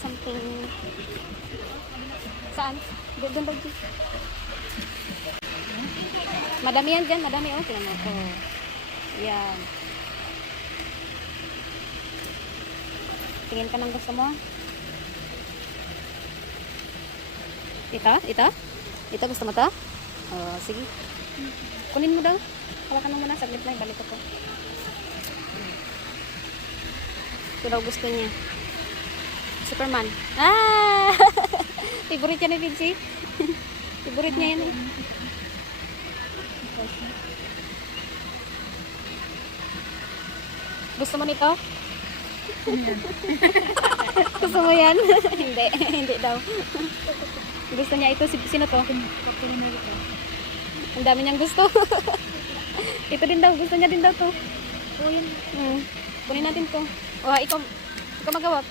something. Saan? Doon daw. Madami yan dyan, madami. Oh, tingnan mo. Oh. Yan. Tingin ka ng gusto mo. Ito? Ito? Ito gusto mo to? Oh, sige. Kunin mo daw. Hawakan mo muna. Saglit lang. Balik ko to. Ito daw gusto niya. Superman. Ah! Favorite yan ni Vinci. Favorite niya yan eh. Gusto mo nito? Gusto mo yan? Hindi. Hindi daw. Gusto niya ito. Sino to? Ang dami niyang gusto. Ito din daw. Gusto niya din daw to. Kunin natin to. Oh, ikaw magawa.